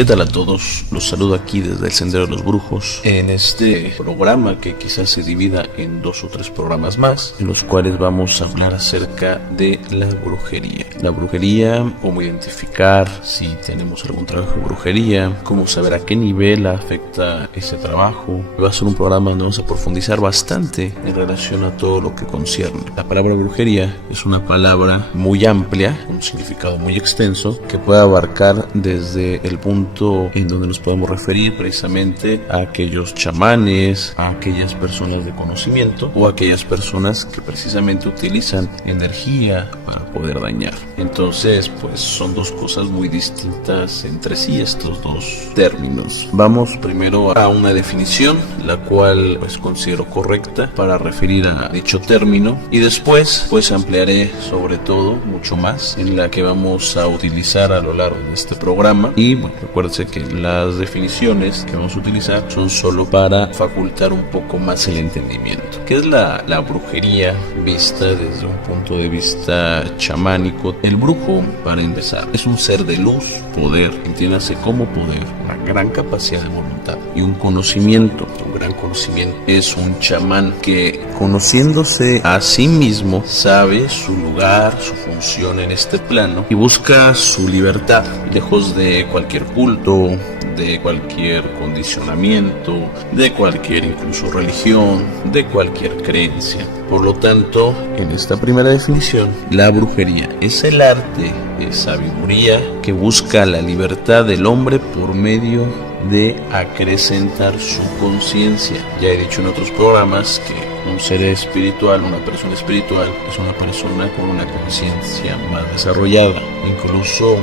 ¿Qué tal a todos? Los saludo aquí desde el Sendero de los Brujos en este programa que quizás se divida en 2 o 3 programas más, en los cuales vamos a hablar acerca de la brujería. La brujería, cómo identificar si tenemos algún trabajo de brujería, cómo saber a qué nivel afecta ese trabajo. Va a ser un programa donde vamos a profundizar bastante en relación a todo lo que concierne. La palabra brujería es una palabra muy amplia, un significado muy extenso, que puede abarcar desde el punto en donde nos podemos referir precisamente a aquellos chamanes, a aquellas personas de conocimiento o a aquellas personas que precisamente utilizan energía para poder dañar. Entonces, pues son dos cosas muy distintas entre sí estos dos términos. Vamos primero a una definición, la cual pues considero correcta para referir a dicho término, y después pues ampliaré sobre todo mucho más en la que vamos a utilizar a lo largo de este programa. Y bueno, recuérdense que las definiciones que vamos a utilizar son solo para facultar un poco más el entendimiento. ¿Qué es la brujería vista desde un punto de vista chamánico? El brujo, para empezar, es un ser de luz, poder, entiéndase como poder, una gran capacidad de voluntad y un conocimiento, un gran conocimiento. Es un chamán que, conociéndose a sí mismo, sabe su lugar, su función en este plano y busca su libertad, lejos de cualquier culto, de cualquier condicionamiento, de cualquier incluso religión, de cualquier creencia. Por lo tanto, en esta primera definición, la brujería es el arte de sabiduría que busca la libertad del hombre por medio de acrecentar su conciencia. Ya he dicho en otros programas que un ser espiritual, una persona espiritual, es una persona con una conciencia más desarrollada. Incluso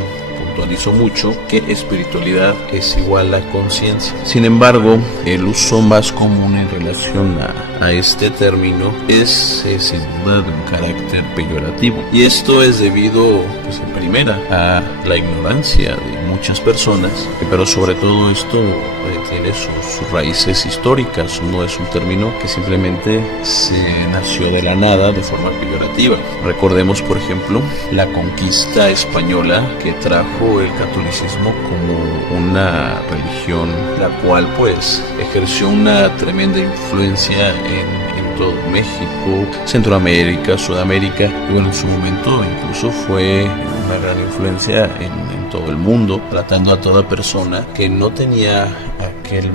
puntualizo mucho que espiritualidad es igual a conciencia. Sin embargo, el uso más común en relación a este término es sin duda de un carácter peyorativo, y esto es debido, pues en primera, a la ignorancia de muchas personas, pero sobre todo esto tiene sus raíces históricas. No es un término que simplemente se nació de la nada de forma peyorativa. Recordemos, por ejemplo, la conquista española, que trajo el catolicismo como una religión la cual pues ejerció una tremenda influencia en todo México, Centroamérica, Sudamérica, y bueno, en su momento incluso fue una gran influencia en todo el mundo, tratando a toda persona que no tenía aquella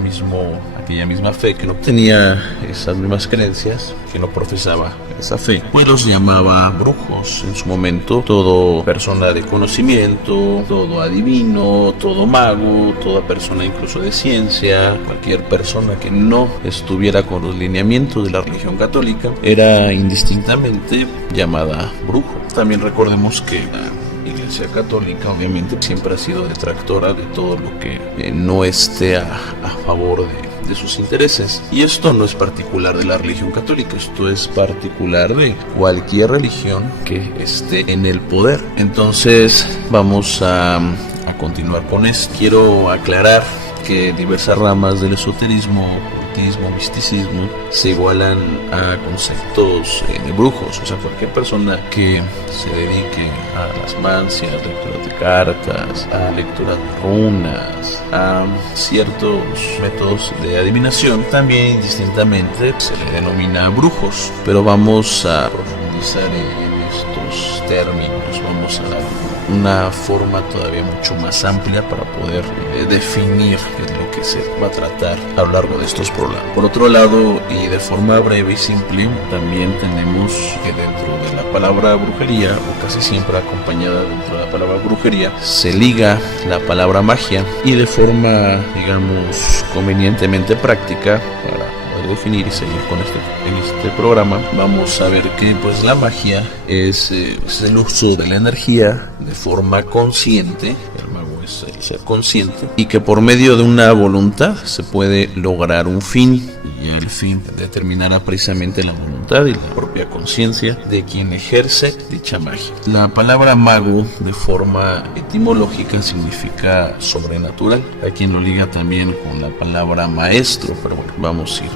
misma fe, que no tenía esas mismas creencias, que no profesaba esa fe, pues los llamaba brujos. En su momento, todo persona de conocimiento, todo adivino, todo mago, toda persona incluso de ciencia, cualquier persona que no estuviera con los lineamientos de la religión católica, era indistintamente llamada brujo. También recordemos que la Iglesia Católica obviamente siempre ha sido detractora de todo lo que no esté a favor de sus intereses, y esto no es particular de la religión católica, esto es particular de cualquier religión que esté en el poder. Entonces vamos a continuar con esto. Quiero aclarar que diversas ramas del esoterismo, misticismo, se igualan a conceptos de brujos. O sea, cualquier persona que se dedique a las mancias, lecturas de cartas, a lecturas de runas, a ciertos métodos de adivinación, también indistintamente se le denomina brujos. Pero vamos a profundizar en estos términos, vamos a dar una forma todavía mucho más amplia para poder definir qué es lo que se va a tratar a lo largo de estos programas. Por otro lado, y de forma breve y simple, también tenemos que dentro de la palabra brujería, o casi siempre acompañada dentro de la palabra brujería, se liga la palabra magia, y de forma, digamos, convenientemente práctica, para definir y seguir con en este programa, vamos a ver que pues la magia es el uso de la energía de forma consciente. El mago es el ser consciente, y que por medio de una voluntad se puede lograr un fin, y el fin determinará precisamente la voluntad y la propia conciencia de quien ejerce dicha magia. La palabra mago de forma etimológica significa sobrenatural. Hay quien lo liga también con la palabra maestro, pero bueno, vamos a ir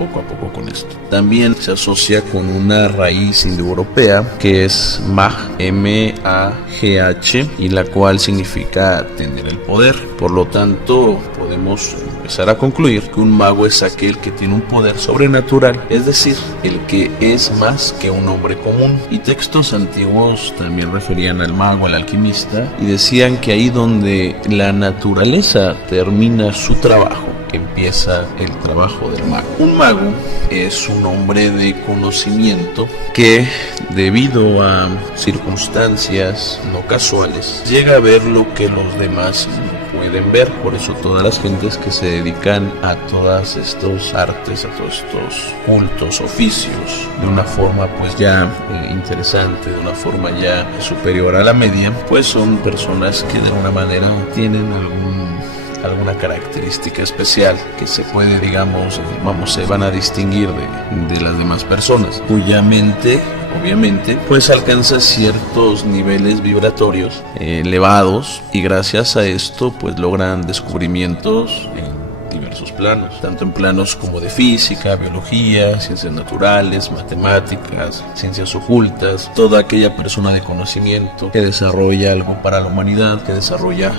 poco a poco con esto. También se asocia con una raíz indoeuropea que es mag, M-A-G-H, y la cual significa tener el poder. Por lo tanto, podemos empezar a concluir que un mago es aquel que tiene un poder sobrenatural, es decir, el que es más que un hombre común. Y textos antiguos también referían al mago, al alquimista, y decían que ahí donde la naturaleza termina su trabajo, empieza el trabajo del mago. Un mago es un hombre de conocimiento que, debido a circunstancias no casuales, llega a ver lo que los demás no pueden ver. Por eso todas las gentes que se dedican a todas estos artes, a todos estos cultos, oficios, de una forma pues ya interesante, de una forma ya superior a la media, pues son personas que de alguna manera tienen alguna característica especial que se puede, digamos, se van a distinguir de las demás personas, cuya mente, obviamente, pues alcanza ciertos niveles vibratorios elevados, y gracias a esto pues logran descubrimientos en diversos planos, tanto en planos como de física, biología, ciencias naturales, matemáticas, ciencias ocultas. Toda aquella persona de conocimiento que desarrolla algo para la humanidad, que desarrolla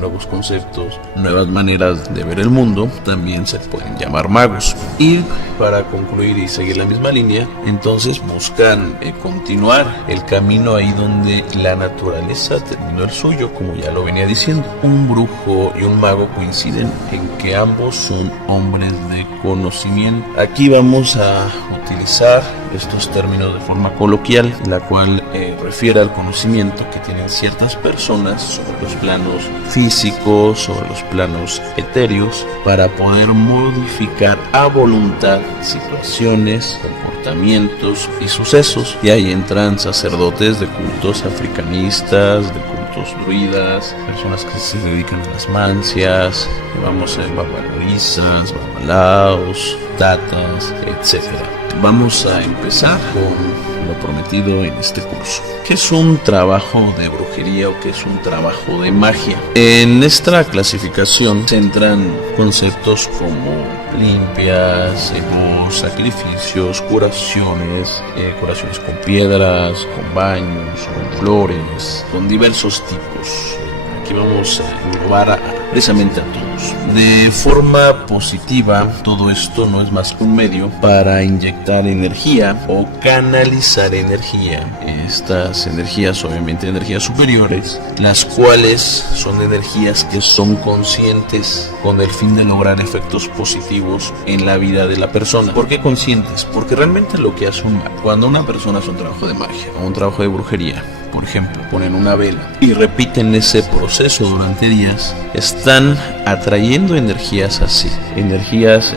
nuevos conceptos, nuevas maneras de ver el mundo, también se pueden llamar magos. Y para concluir y seguir la misma línea, entonces buscan continuar el camino ahí donde la naturaleza terminó el suyo, como ya lo venía diciendo. Un brujo y un mago coinciden en que ambos son hombres de conocimiento. Aquí vamos a utilizar estos términos de forma coloquial, la cual refiere al conocimiento que tienen ciertas personas sobre los planos físicos, sobre los planos etéreos, para poder modificar a voluntad situaciones, comportamientos y sucesos. Y ahí entran sacerdotes de cultos africanistas, de cultos druidas, personas que se dedican a las mancias, vamos a babaloizas, babalaos, tatas, etc. Vamos a empezar con lo prometido en este curso. ¿Qué es un trabajo de brujería o qué es un trabajo de magia? En esta clasificación se entran conceptos como limpias, sacrificios, curaciones con piedras, con baños, con flores, con diversos tipos. Aquí vamos a englobar precisamente a todos. De forma positiva, todo esto no es más que un medio para inyectar energía o canalizar energía. Estas energías, obviamente energías superiores, las cuales son energías que son conscientes con el fin de lograr efectos positivos en la vida de la persona. ¿Por qué conscientes? Porque realmente lo que hace un mago, cuando una persona hace un trabajo de magia o un trabajo de brujería, por ejemplo, ponen una vela y repiten ese proceso durante días, están atrayendo energías así, energías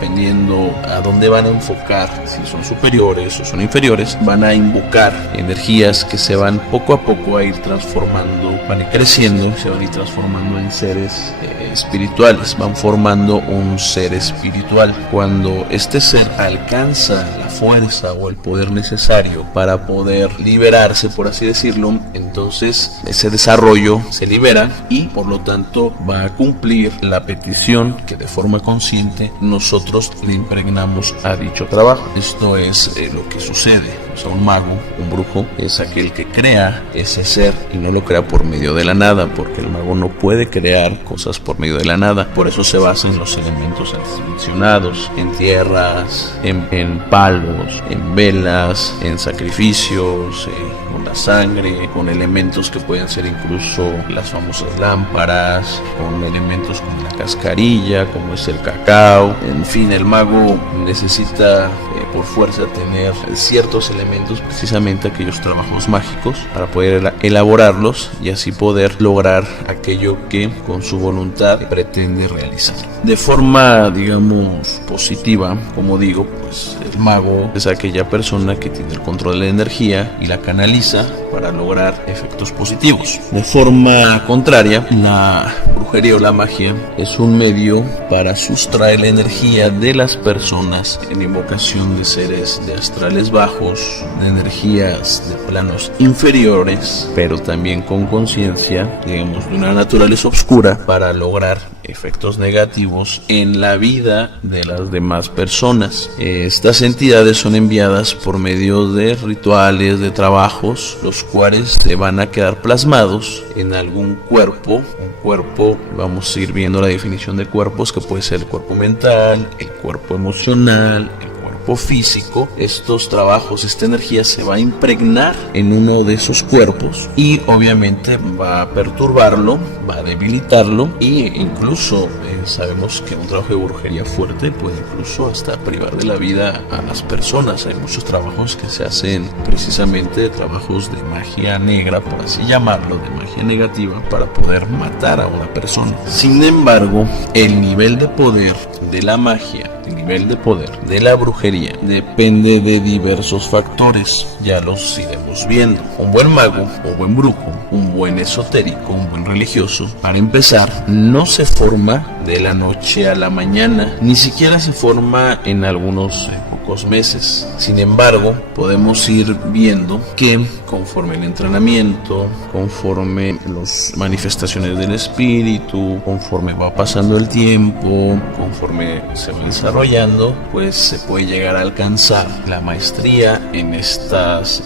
dependiendo a dónde van a enfocar, si son superiores o son inferiores, van a invocar energías que se van poco a poco a ir transformando, van a ir creciendo, se van a ir transformando en seres espirituales, van formando un ser espiritual. Cuando este ser alcanza la fuerza o el poder necesario para poder liberarse, por así decirlo, entonces ese desarrollo se libera y por lo tanto va a cumplir la petición que de forma consciente nosotros le impregnamos a dicho trabajo. Esto es lo que sucede. O sea, un mago, un brujo, es aquel que crea ese ser y no lo crea por medio de la nada, porque el mago no puede crear cosas por medio de la nada. Por eso se basa en los elementos antes mencionados, en tierras, en palos, en velas, en sacrificios, con la sangre, con elementos que pueden ser incluso las famosas lámparas, con elementos como la cascarilla, como es el cacao. En fin, el mago necesita por fuerza tener ciertos elementos, precisamente aquellos trabajos mágicos, para poder elaborarlos y así poder lograr aquello que con su voluntad pretende realizar. De forma, digamos, positiva, como digo, pues el mago es aquella persona que tiene el control de la energía y la canaliza para lograr efectos positivos. De forma contraria, la brujería o la magia es un medio para sustraer la energía de las personas en invocación de seres de astrales bajos, de energías de planos inferiores, pero también con conciencia, digamos, de una naturaleza oscura, para lograr efectos negativos en la vida de las demás personas. Estas entidades son enviadas por medio de rituales, de trabajos, los cuales se van a quedar plasmados en algún cuerpo. Un cuerpo, vamos a ir viendo la definición de cuerpos, que puede ser el cuerpo mental, el cuerpo emocional, el cuerpo físico. Estos trabajos, esta energía se va a impregnar en uno de esos cuerpos y obviamente va a perturbarlo, va a debilitarlo, y incluso sabemos que un trabajo de brujería fuerte puede incluso hasta privar de la vida a las personas. Hay muchos trabajos que se hacen precisamente de trabajos de magia negra, por así llamarlo, de magia negativa, para poder matar a una persona. Sin embargo, el nivel de poder de la magia, el nivel de poder de la brujería, depende de diversos factores. Ya los iremos viendo. Un buen mago o buen brujo, un buen esotérico, un buen religioso, para empezar, no se forma de la noche a la mañana, ni siquiera se forma en algunos pocos meses. Sin embargo, podemos ir viendo que conforme el entrenamiento, conforme las manifestaciones del espíritu, conforme va pasando el tiempo, conforme se va desarrollando, pues se puede llegar a alcanzar la maestría en estas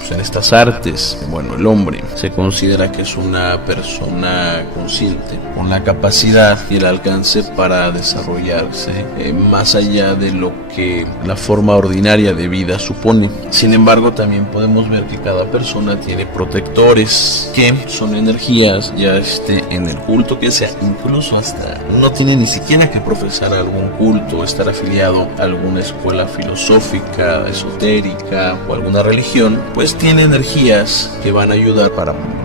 artes. Bueno, el hombre se considera que es una persona consciente, con la capacidad y el alcance para desarrollarse más allá de lo que la forma ordinaria de vida supone. Sin embargo, también podemos ver que cada persona tiene protectores, que son energías, ya esté en el culto que sea, incluso hasta no tiene ni siquiera que profesar algún culto, estar afiliado a alguna escuela filosófica, esotérica o alguna religión, pues tiene energías que van a ayudar,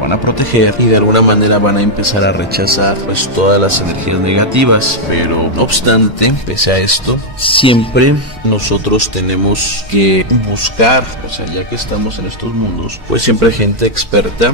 van a proteger, y de alguna manera van a empezar a rechazar pues todas las energías negativas. Pero no obstante, pese a esto, siempre nosotros tenemos que buscar, o sea, ya que estamos en estos mundos, pues siempre hay gente experta,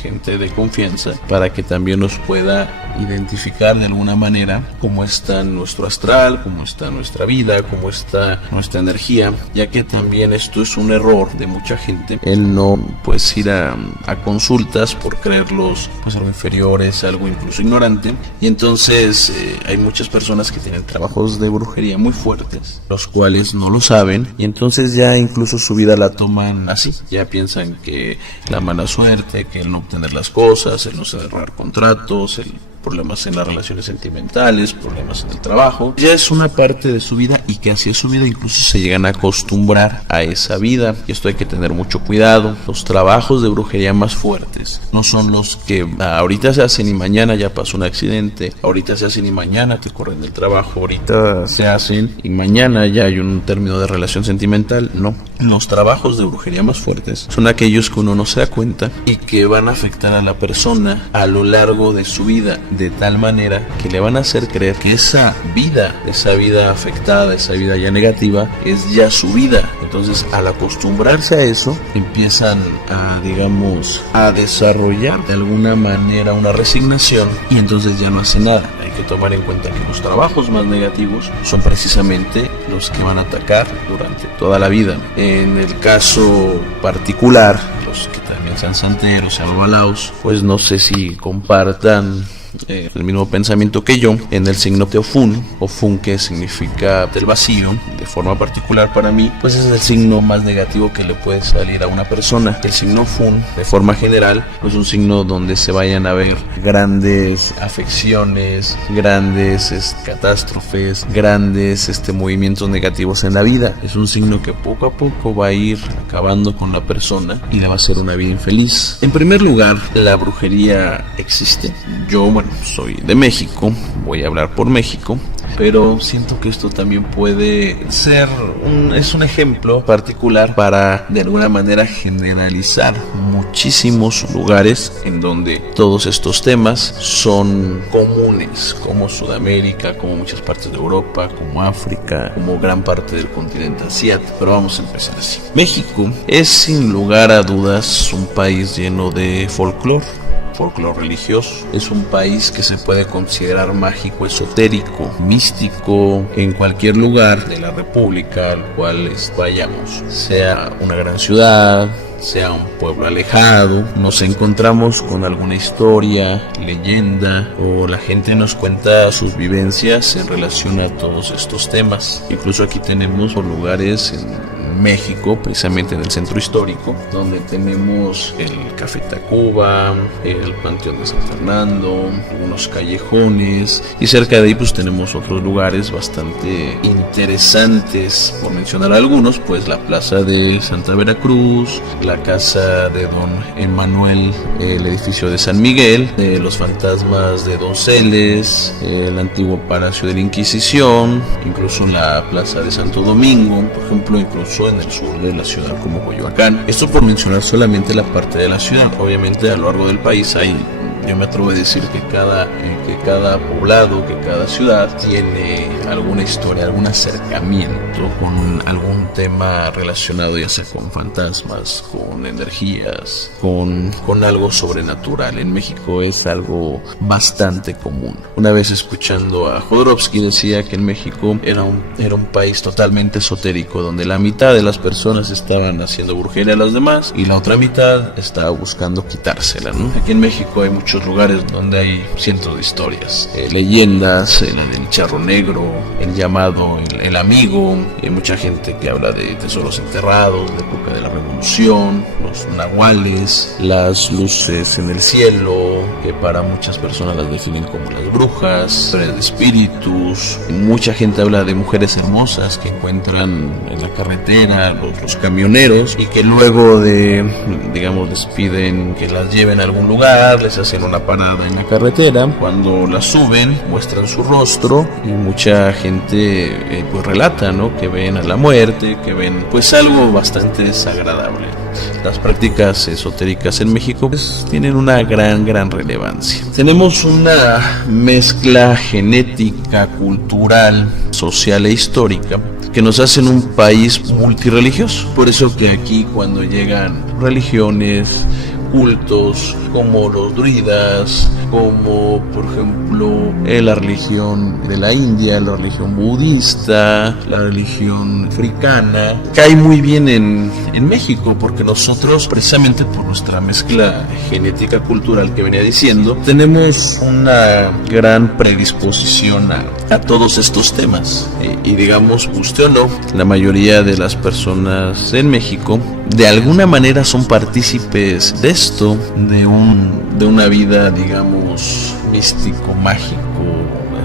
gente de confianza, para que también nos pueda identificar de alguna manera cómo está nuestro astral, cómo está nuestra vida, cómo está nuestra energía, ya que también esto es un error de mucha gente, el no pues ir a consultas por creerlos pues algo inferiores, algo incluso ignorante. Y entonces hay muchas personas que tienen trabajos de brujería muy fuertes, los cuales no lo saben, y entonces ya incluso su vida la toman así, ya piensan que la mala suerte, que el no obtener las cosas, el no cerrar contratos, el problemas en las relaciones sentimentales, problemas en el trabajo, ya es una parte de su vida, y que así es su vida, incluso se llegan a acostumbrar a esa vida. Y esto hay que tener mucho cuidado. Los trabajos de brujería más fuertes no son los que ahorita se hacen y mañana ya pasó un accidente, ahorita se hacen y mañana te corren del trabajo, ahorita se hacen y mañana ya hay un término de relación sentimental. No, los trabajos de brujería más fuertes son aquellos que uno no se da cuenta y que van a afectar a la persona a lo largo de su vida, de tal manera que le van a hacer creer que esa vida afectada, esa vida ya negativa, es ya su vida. Entonces, al acostumbrarse a eso, empiezan a desarrollar de alguna manera una resignación, y entonces ya no hacen nada. Hay que tomar en cuenta que los trabajos más negativos son precisamente los que van a atacar durante toda la vida. En el caso particular, los que también sean santeros, sean balaos, pues no sé si compartan el mismo pensamiento que yo en el signo de Ofun, que significa del vacío. De forma particular para mí, pues es el signo más negativo que le puede salir a una persona. El signo Ofun, de forma general, es un signo donde se vayan a ver grandes afecciones, grandes catástrofes, grandes movimientos negativos en la vida. Es un signo que poco a poco va a ir acabando con la persona y le va a hacer una vida infeliz. En primer lugar, la brujería existe. Yo, soy de México, voy a hablar por México, pero siento que esto también puede ser es un ejemplo particular para de alguna manera generalizar muchísimos lugares en donde todos estos temas son comunes, como Sudamérica, como muchas partes de Europa, como África, como gran parte del continente asiático. Pero vamos a empezar así. México es sin lugar a dudas un país lleno de folclore. folclore religioso. Es un país que se puede considerar mágico, esotérico, místico en cualquier lugar de la República al cual vayamos, sea una gran ciudad, sea un pueblo alejado. Nos encontramos con alguna historia, leyenda, o la gente nos cuenta sus vivencias en relación a todos estos temas. Incluso aquí tenemos lugares en México, precisamente en el centro histórico, donde tenemos el Café Tacuba, el Panteón de San Fernando, unos callejones, y cerca de ahí pues tenemos otros lugares bastante interesantes, por mencionar algunos, pues la Plaza de Santa Veracruz, la casa de Don Emanuel, el edificio de San Miguel, los fantasmas de Donceles, el antiguo Palacio de la Inquisición, incluso la Plaza de Santo Domingo, por ejemplo, incluso en el sur de la ciudad como Coyoacán. Esto por mencionar solamente la parte de la ciudad. Obviamente a lo largo del país hay, yo me atrevo a decir que cada poblado, que cada ciudad tiene alguna historia, algún acercamiento con algún tema relacionado, ya sea con fantasmas, con energías, con algo sobrenatural. En México es algo bastante común. Una vez escuchando a Jodorowsky decía que en México era un país totalmente esotérico, donde la mitad de las personas estaban haciendo brujería a los demás y la otra mitad estaba buscando quitársela, ¿no? Aquí en México hay muchos lugares donde hay cientos de historias, leyendas, el charro negro, el llamado el amigo, mucha gente que habla de tesoros enterrados, de época de la revolución, los nahuales, las luces en el cielo, que para muchas personas las definen como las brujas, de espíritus. Mucha gente habla de mujeres hermosas que encuentran en la carretera los camioneros y que luego les piden que las lleven a algún lugar, les hacen una parada en la carretera. Cuando las suben muestran su rostro y mucha gente pues relata, ¿no?, que ven a la muerte, que ven pues algo bastante desagradable. Las prácticas esotéricas en México pues tienen una gran relevancia. Tenemos una mezcla genética, cultural, social e histórica que nos hacen un país multirreligioso. Por eso que aquí cuando llegan religiones, cultos como los druidas, como por ejemplo la religión de la India, la religión budista, la religión africana, cae muy bien en México, porque nosotros, precisamente por nuestra mezcla genética cultural que venía diciendo, tenemos una gran predisposición a todos estos temas, y digamos, guste o no, la mayoría de las personas en México de alguna manera son partícipes de esto, de una vida, digamos, místico, mágico,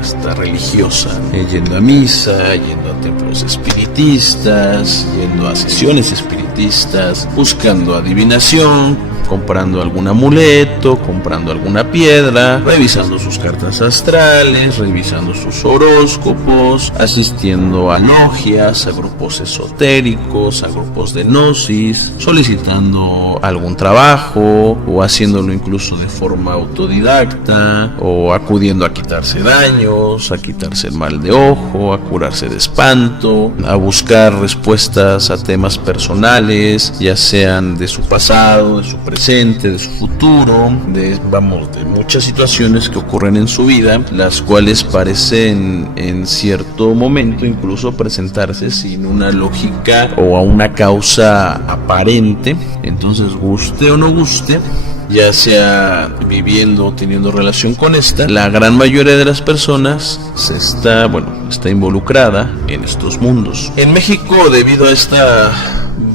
hasta religiosa, yendo a misa, yendo a templos espiritistas, yendo a sesiones espiritistas, buscando adivinación, comprando algún amuleto, comprando alguna piedra, revisando sus cartas astrales, revisando sus horóscopos, asistiendo a logias, a grupos esotéricos, a grupos de gnosis, solicitando algún trabajo o haciéndolo incluso de forma autodidacta, o acudiendo a quitarse daños, a quitarse el mal de ojo, a curarse de espanto, a buscar respuestas a temas personales, ya sean de su pasado, de su presente, de su futuro, de muchas situaciones que ocurren en su vida, las cuales parecen en cierto momento incluso presentarse sin una lógica o a una causa aparente. Entonces, guste o no guste, ya sea viviendo o teniendo relación con esta, la gran mayoría de las personas está involucrada en estos mundos. En México, debido a esta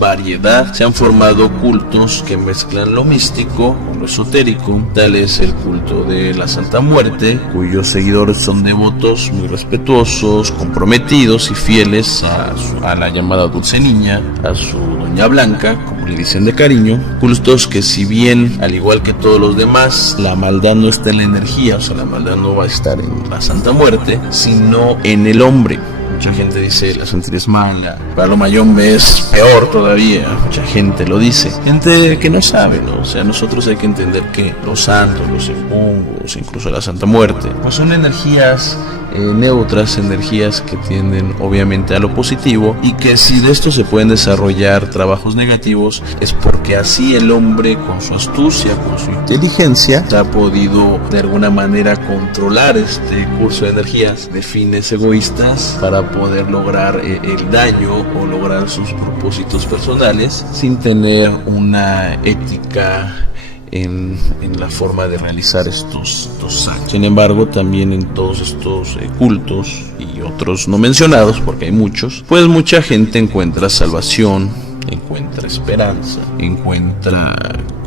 variedad, se han formado cultos que mezclan lo místico con lo esotérico. Tal es el culto de la Santa Muerte, cuyos seguidores son devotos muy respetuosos, comprometidos y fieles a la llamada Dulce Niña, a su Doña Blanca, como le dicen de cariño. Cultos que, si bien, al igual que todos los demás, la maldad no está en la energía, o sea, la maldad no va a estar en la Santa Muerte, sino en el hombre. Mucha gente dice la Santa es mala, para lo Mayombe es peor todavía, mucha gente lo dice, gente que no sabe, ¿no? O sea, nosotros hay que entender que los santos, los embungos, incluso la Santa Muerte, pues son energías neutras, energías que tienden obviamente a lo positivo, y que si de esto se pueden desarrollar trabajos negativos es porque así el hombre, con su astucia, con su inteligencia, ha podido de alguna manera controlar este curso de energías de fines egoístas para poder lograr el daño o lograr sus propósitos personales sin tener una ética en la forma de realizar estos actos. Sin embargo, también en todos estos cultos y otros no mencionados, porque hay muchos, pues mucha gente encuentra salvación, encuentra esperanza, encuentra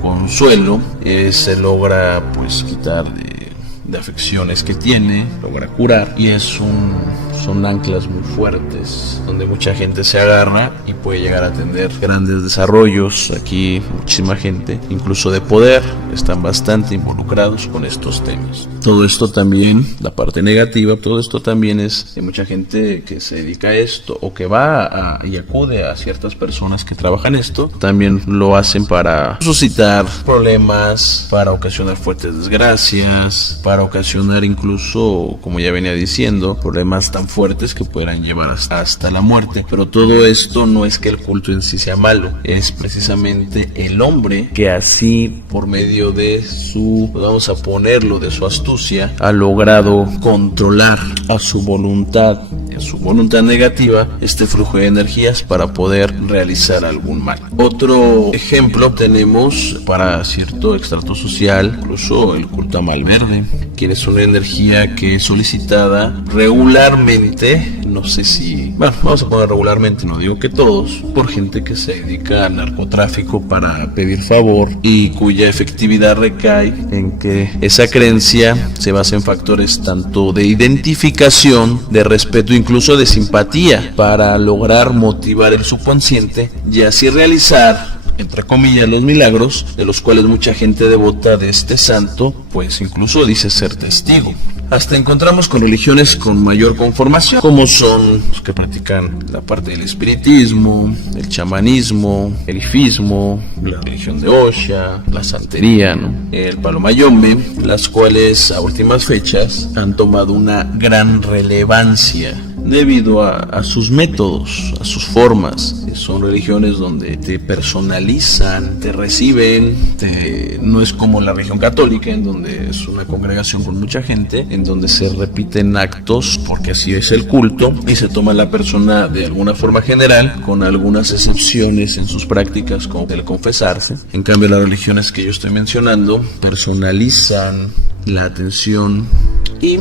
consuelo, se logra pues quitar de afecciones que tiene, logra curar, y son anclas muy fuertes donde mucha gente se agarra y puede llegar a tener grandes desarrollos. Aquí muchísima gente, incluso de poder, están bastante involucrados con estos temas. Todo esto también, la parte negativa, todo esto también es de mucha gente que se dedica a esto o que va y acude a ciertas personas que trabajan esto, también lo hacen para suscitar problemas, para ocasionar fuertes desgracias, para ocasionar incluso, como ya venía diciendo, problemas tan fuertes que puedan llevar hasta la muerte. Pero todo esto no es que el culto en sí sea malo, es precisamente el hombre que así, por medio de vamos a ponerlo, de su astucia, ha logrado controlar a su voluntad negativa este flujo de energías para poder realizar algún mal. Otro ejemplo tenemos para cierto extracto social, incluso el culto a Malverde, quien es una energía que es solicitada regularmente, no sé si, bueno, vamos a poner regularmente, no digo que todos, por gente que se dedica al narcotráfico para pedir favor y cuya efectividad recae en que esa creencia se basa en factores tanto de identificación, de respeto, incluso de simpatía, para lograr motivar el subconsciente y así realizar, entre comillas, los milagros, de los cuales mucha gente devota de este santo pues incluso dice ser testigo. Hasta encontramos con religiones con mayor conformación, como son los que practican la parte del espiritismo, el chamanismo, el ifismo, la religión de Osha, la santería, el palo mayombe, las cuales a últimas fechas han tomado una gran relevancia debido a sus métodos, a sus formas. Son religiones donde te personalizan, te reciben, no es como la religión católica, en donde es una congregación con mucha gente, en donde se repiten actos porque así es el culto y se toma la persona de alguna forma general, con algunas excepciones en sus prácticas, como el confesarse. En cambio, las religiones que yo estoy mencionando personalizan la atención y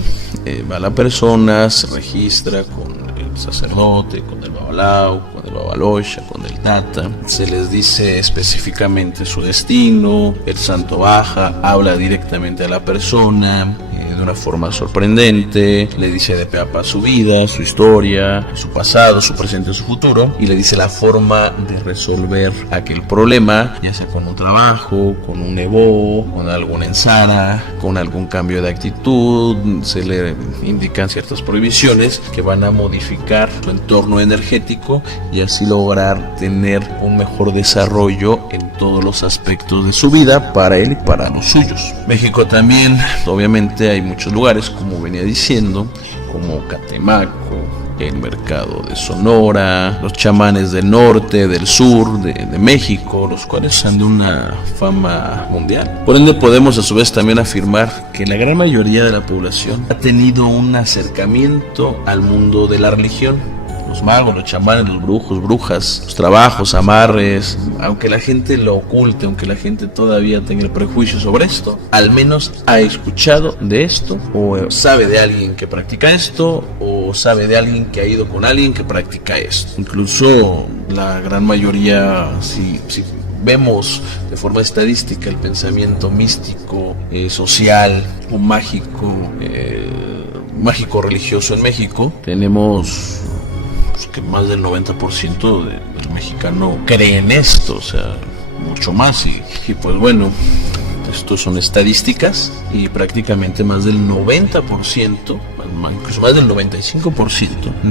va la persona, se registra con el sacerdote, con el babalao, con el babalosha, con el tata, se les dice específicamente su destino, el santo baja, habla directamente a la persona de una forma sorprendente, le dice de pe a pa su vida, su historia, su pasado, su presente, su futuro, y le dice la forma de resolver aquel problema, ya sea con un trabajo, con un evo, con alguna ensara, con algún cambio de actitud. Se le indican ciertas prohibiciones que van a modificar su entorno energético y así lograr tener un mejor desarrollo en todos los aspectos de su vida, para él y para los suyos. México también, obviamente, hay muchos lugares, como venía diciendo, como Catemaco, el mercado de Sonora, los chamanes del norte, del sur, de México, los cuales son de una fama mundial. Por ende, podemos a su vez también afirmar que la gran mayoría de la población ha tenido un acercamiento al mundo de la religión. Los magos, los chamanes, los brujos, brujas, los trabajos, amarres, aunque la gente lo oculte, aunque la gente todavía tenga el prejuicio sobre esto, al menos ha escuchado de esto, o sabe de alguien que practica esto, o sabe de alguien que ha ido con alguien que practica esto. Incluso la gran mayoría, si vemos de forma estadística el pensamiento místico, social o mágico religioso en México, tenemos que más del 90% del mexicano cree en esto, o sea, mucho más, y pues bueno, esto son estadísticas, y prácticamente más del 90%, más incluso más del 95%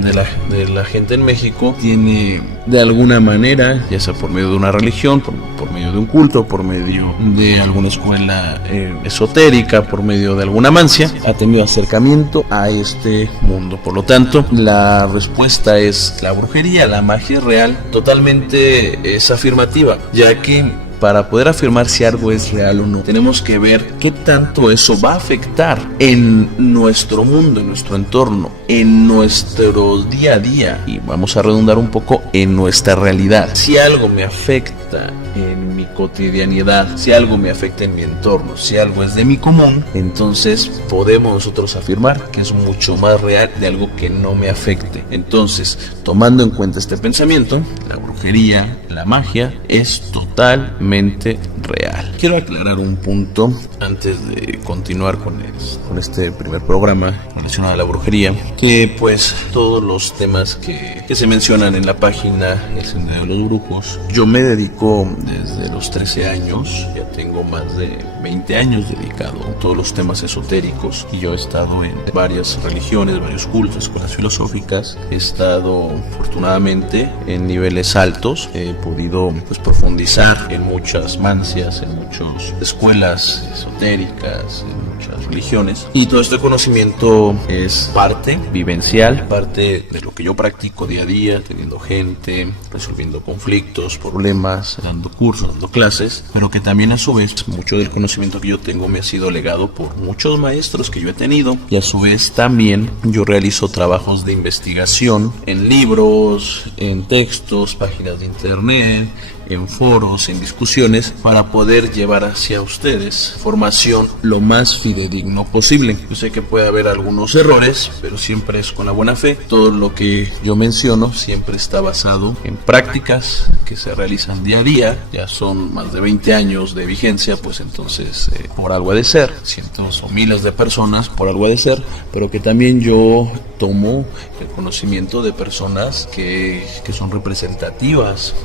de la gente en México tiene de alguna manera, ya sea por medio de una religión, por medio de un culto, por medio de alguna escuela esotérica, por medio de alguna mancia, ha tenido acercamiento a este mundo. Por lo tanto, la respuesta es la brujería, la magia real, totalmente es afirmativa, ya que para poder afirmar si algo es real o no, tenemos que ver qué tanto eso va a afectar en nuestro mundo, en nuestro entorno, en nuestro día a día, y vamos a redundar un poco en nuestra realidad. Si algo me afecta en mi cotidianidad, si algo me afecta en mi entorno, si algo es de mi común, entonces podemos nosotros afirmar que es mucho más real de algo que no me afecte. Entonces, tomando en cuenta este pensamiento, la brujería, la magia es totalmente real. Quiero aclarar un punto antes de continuar con este primer programa relacionado a la brujería, que pues todos los temas que se mencionan en la página El Sendero de los Brujos, yo me dedico desde los 13 años, ya tengo más de 20 años dedicado a todos los temas esotéricos, y yo he estado en varias religiones, varios cultos, escuelas filosóficas, he estado afortunadamente en niveles altos, he podido pues profundizar en muchas mancias, en muchas escuelas esotéricas, en muchas religiones, y todo este conocimiento es parte vivencial, parte de lo que yo practico día a día, teniendo gente, resolviendo conflictos, problemas, dando cursos, dando clases, pero que también a su vez mucho del conocimiento que yo tengo me ha sido legado por muchos maestros que yo he tenido, y a su vez también yo realizo trabajos de investigación en libros, en textos, páginas de internet, en foros, en discusiones, para poder llevar hacia ustedes formación lo más fidedigno posible. Yo sé que puede haber algunos errores, pero siempre es con la buena fe. Todo lo que yo menciono siempre está basado en prácticas que se realizan día a día. Ya son más de 20 años de vigencia, pues entonces por algo ha de ser, cientos o miles de personas por algo ha de ser, pero que también yo tomo el conocimiento de personas que son representativas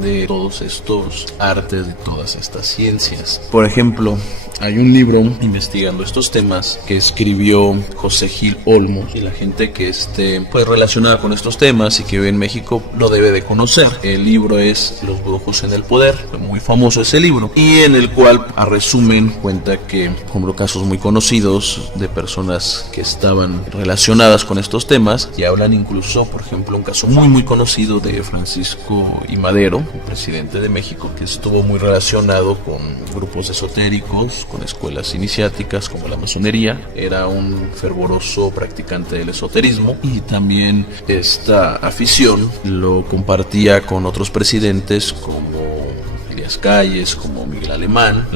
de todos estos artes, de todas estas ciencias. Por ejemplo, hay un libro investigando estos temas que escribió José Gil Olmos, y la gente que esté pues relacionada con estos temas y que vive en México lo debe de conocer. El libro es Los Brujos en el Poder, muy famoso ese libro, y en el cual a resumen cuenta que como casos muy conocidos de personas que estaban relacionadas con estos temas, y hablan incluso, por ejemplo, un caso muy conocido de Francisco I. Madero, el presidente de México, que estuvo muy relacionado con grupos esotéricos, con escuelas iniciáticas como la masonería. Era un fervoroso practicante del esoterismo, y también esta afición lo compartía con otros presidentes como Elías Calles, como Miguel Alemán.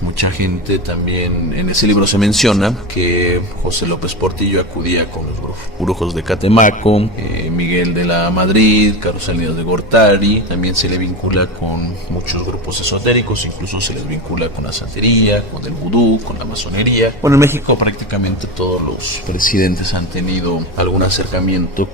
Mucha gente también, en ese libro se menciona que José López Portillo acudía con los brujos de Catemaco, Miguel de la Madrid, Carlos Salinas de Gortari. También se le vincula con muchos grupos esotéricos, incluso se les vincula con la santería, con el vudú, con la masonería. Bueno, en México prácticamente todos los presidentes han tenido algún acercamiento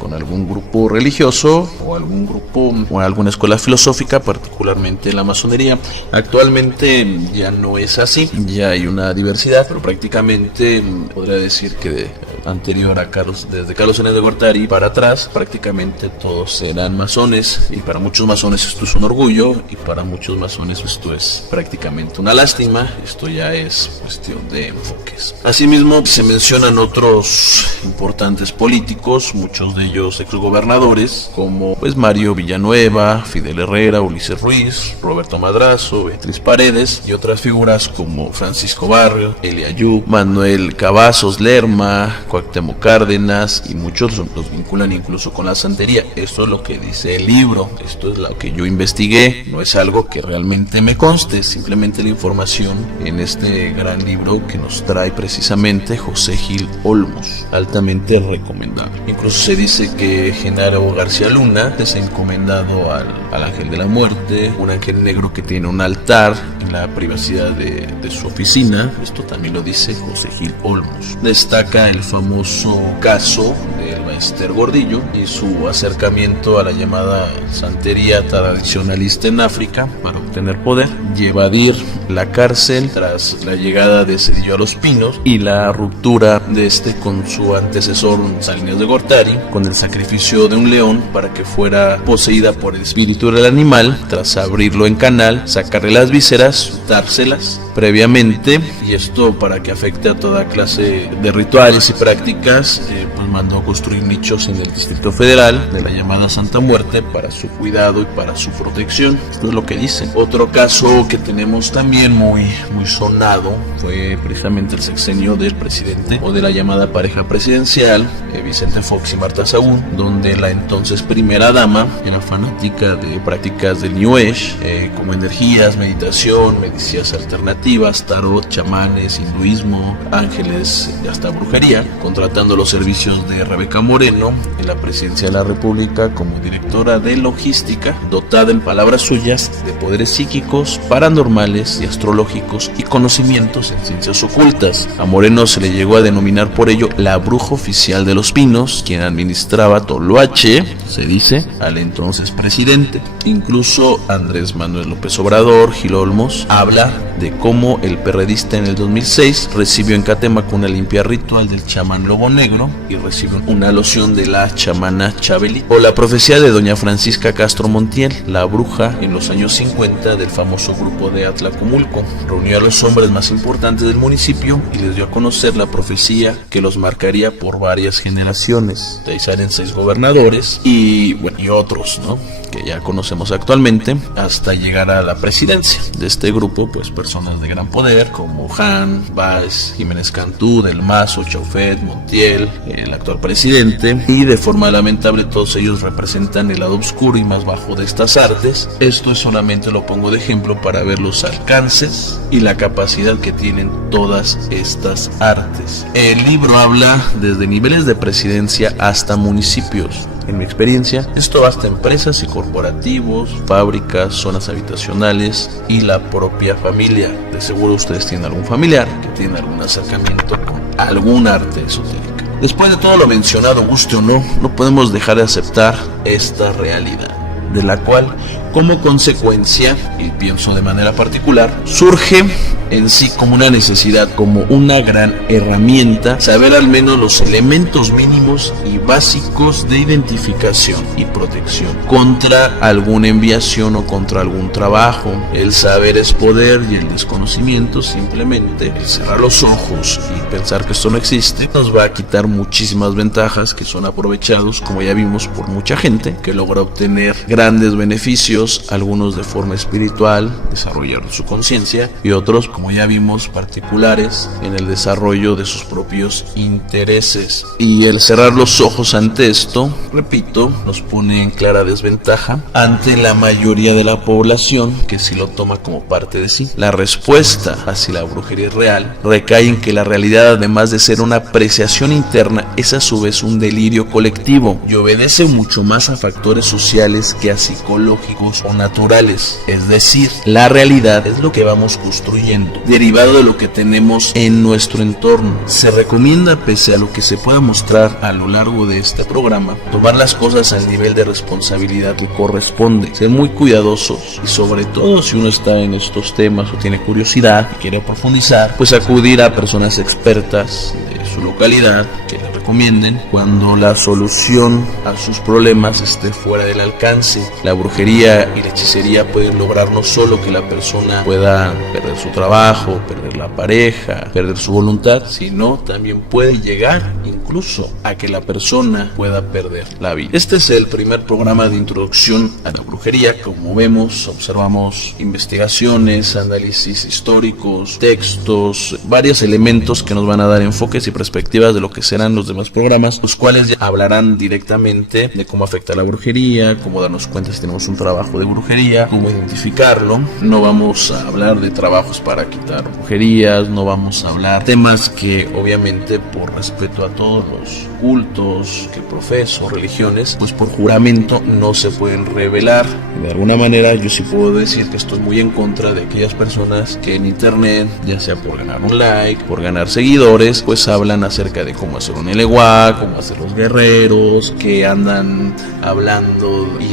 con algún grupo religioso o algún grupo o alguna escuela filosófica, particularmente la masonería. Actualmente ya no es así, ya hay una diversidad, pero prácticamente podría decir que anterior a desde Carlos Salinas de Gortari para atrás, prácticamente todos eran masones, y para muchos masones esto es un orgullo, y para muchos masones esto es prácticamente una lástima. Esto ya es cuestión de enfoques. Asimismo, se mencionan otros importantes políticos, muchos de ellos exgobernadores, como pues Mario Villanueva, Fidel Herrera, Ulises Ruiz, Roberto Madrazo, Beatriz Paredes, y otras figuras como Francisco Barrio, Elia Ayub, Manuel Cavazos Lerma, Cuauhtémoc Cárdenas, y muchos los vinculan incluso con la santería. Esto es lo que dice el libro, esto es lo que yo investigué, no es algo que realmente me conste, es simplemente la información en este gran libro que nos trae precisamente José Gil Olmos, altamente recomendable. Incluso se dice que Genaro García Luna es encomendado al ángel de la muerte, un ángel negro que tiene un altar en la privacidad de su oficina. Esto también lo dice José Gil Olmos. Destaca el famoso caso del Maester Gordillo y su acercamiento a la llamada santería tradicionalista en África para obtener poder. y evadir la cárcel tras la llegada de Zedillo a Los Pinos y la ruptura de este con su antecesor Salinas de Gortari, con el sacrificio de un león para que fuera poseída por el espíritu del animal, tras abrirlo en canal, sacarle las vísceras, dárselas previamente, y esto para que afecte a toda clase de rituales y prácticas, pues mandó a construir nichos en el Distrito Federal de la llamada Santa Muerte para su cuidado y para su protección. Esto es lo que dicen. Otro caso que tenemos también muy sonado fue precisamente el sexenio del presidente o de la llamada pareja presidencial, Vicente Fox y Marta Sagún, donde la entonces primera dama era fanática de prácticas del New Age, como energías, meditación, medicinas alternativas, tarot, chamanes, hinduismo, ángeles y hasta brujería, contratando los servicios de Rebeca Moreno en la presidencia de la República como directora de logística, dotada en palabras suyas de poderes psíquicos, paranormales y astrológicos y conocimientos en ciencias ocultas. A Moreno se le llegó a denominar por ello la bruja oficial de Los Pinos, quien administraba Toloache, se dice, al entonces presidente. Incluso Andrés Manuel López Obrador, Gil Olmos, habla de cómo el perredista en el 2006 recibió en Catemaco una limpia ritual del chamán Lobo Negro y recibió una loción de la chamana Chabeli, o la profecía de doña Francisca Castro Montiel, la bruja en los años 50 del famoso grupo de Atlacomulco. Reunió a los hombres más importantes del municipio y les dio a conocer la profecía que los marcaría por varias generaciones. De ahí salen 6 gobernadores y otros, ¿no?, que ya conocemos actualmente, hasta llegar a la presidencia. De este grupo, pues personas de gran poder como Han, Valls, Jiménez Cantú, Del Mazo, Chaufet, Montiel, el actual presidente, y de forma lamentable todos ellos representan el lado oscuro y más bajo de estas artes. Esto solamente lo pongo de ejemplo para ver los alcances y la capacidad que tienen todas estas artes. El libro habla desde niveles de presidencia hasta municipios. En mi experiencia, esto hasta empresas y corporativos, fábricas, zonas habitacionales y la propia familia. De seguro ustedes tienen algún familiar que tiene algún acercamiento con algún arte esotérica. Después de todo lo mencionado, guste o no, no podemos dejar de aceptar esta realidad, de la cual, como consecuencia, y pienso de manera particular, surge en sí como una necesidad, como una gran herramienta, saber al menos los elementos mínimos y básicos de identificación y protección contra alguna enviación o contra algún trabajo. El saber es poder y el desconocimiento, simplemente el cerrar los ojos y pensar que esto no existe, nos va a quitar muchísimas ventajas que son aprovechados, como ya vimos, por mucha gente que logra obtener grandes beneficios, algunos de forma espiritual, desarrollar su conciencia, y otros, como ya vimos, particulares en el desarrollo de sus propios intereses. Y el cerrar los ojos ante esto, repito, nos pone en clara desventaja ante la mayoría de la población, que sí lo toma como parte de sí. La respuesta hacia la brujería es real recae en que la realidad, además de ser una apreciación interna, es a su vez un delirio colectivo y obedece mucho más a factores sociales que a psicológicos o naturales. Es decir, la realidad es lo que vamos construyendo, derivado de lo que tenemos en nuestro entorno. Se recomienda, pese a lo que se pueda mostrar a lo largo de este programa, tomar las cosas al nivel de responsabilidad que corresponde, ser muy cuidadosos y, sobre todo, si uno está en estos temas o tiene curiosidad y quiere profundizar, pues acudir a personas expertas de su localidad que le recomienden cuando la solución a sus problemas esté fuera del alcance. La brujería y la hechicería pueden lograr no solo que la persona pueda perder su trabajo, perder la pareja, perder su voluntad, sino también puede llegar incluso a que la persona pueda perder la vida. Este es el primer programa de introducción a la brujería. Como vemos, observamos investigaciones, análisis históricos, textos, varios elementos que nos van a dar enfoques y perspectivas de lo que serán los demás programas, los cuales ya hablarán directamente de cómo afecta la brujería, cómo darnos cuenta si tenemos un trabajo de brujería, cómo identificarlo. No vamos a hablar de trabajos para quitar brujerías, no vamos a hablar temas que obviamente, por respeto a todos los cultos que profeso, religiones, pues por juramento no se pueden revelar. De alguna manera yo sí puedo decir que estoy muy en contra de aquellas personas que en internet, ya sea por ganar un like, por ganar seguidores, pues hablan acerca de cómo hacer un elemento, Leguá, como hacen los guerreros, que andan hablando y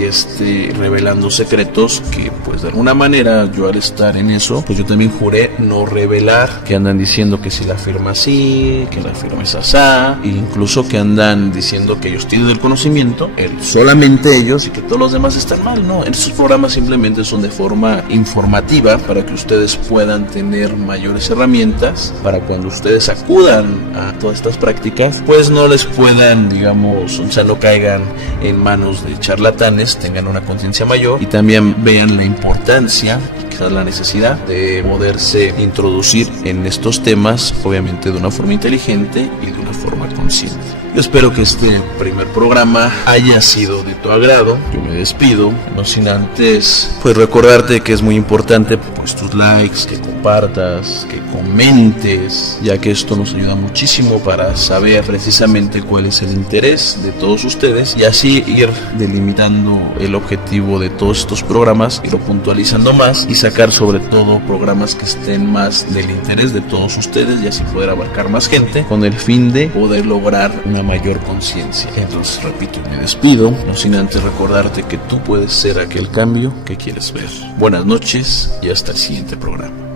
revelando secretos que pues de alguna manera yo al estar en eso, pues yo también juré no revelar, que andan diciendo que si la firma así, que la firma es asá, e incluso que andan diciendo que ellos tienen el conocimiento, solamente ellos, y que todos los demás están mal. No, estos programas simplemente son de forma informativa para que ustedes puedan tener mayores herramientas para cuando ustedes acudan a todas estas prácticas, pues no les puedan, digamos, o sea, no caigan en manos de charlatanes, tengan una conciencia mayor y también vean la importancia, quizás la necesidad de poderse introducir en estos temas, obviamente de una forma inteligente y de una forma consciente. Yo espero que este primer programa haya sido de tu agrado. Yo me despido, no sin antes pues recordarte que es muy importante pues tus likes, que compartas, que comentes, ya que esto nos ayuda muchísimo para saber precisamente cuál es el interés de todos ustedes y así ir delimitando el objetivo de todos estos programas, irlo puntualizando más y sacar sobre todo programas que estén más del interés de todos ustedes y así poder abarcar más gente con el fin de poder lograr una mayor conciencia. Entonces, repito, me despido, no sin antes recordarte que tú puedes ser aquel cambio que quieres ver. Buenas noches y hasta el siguiente programa.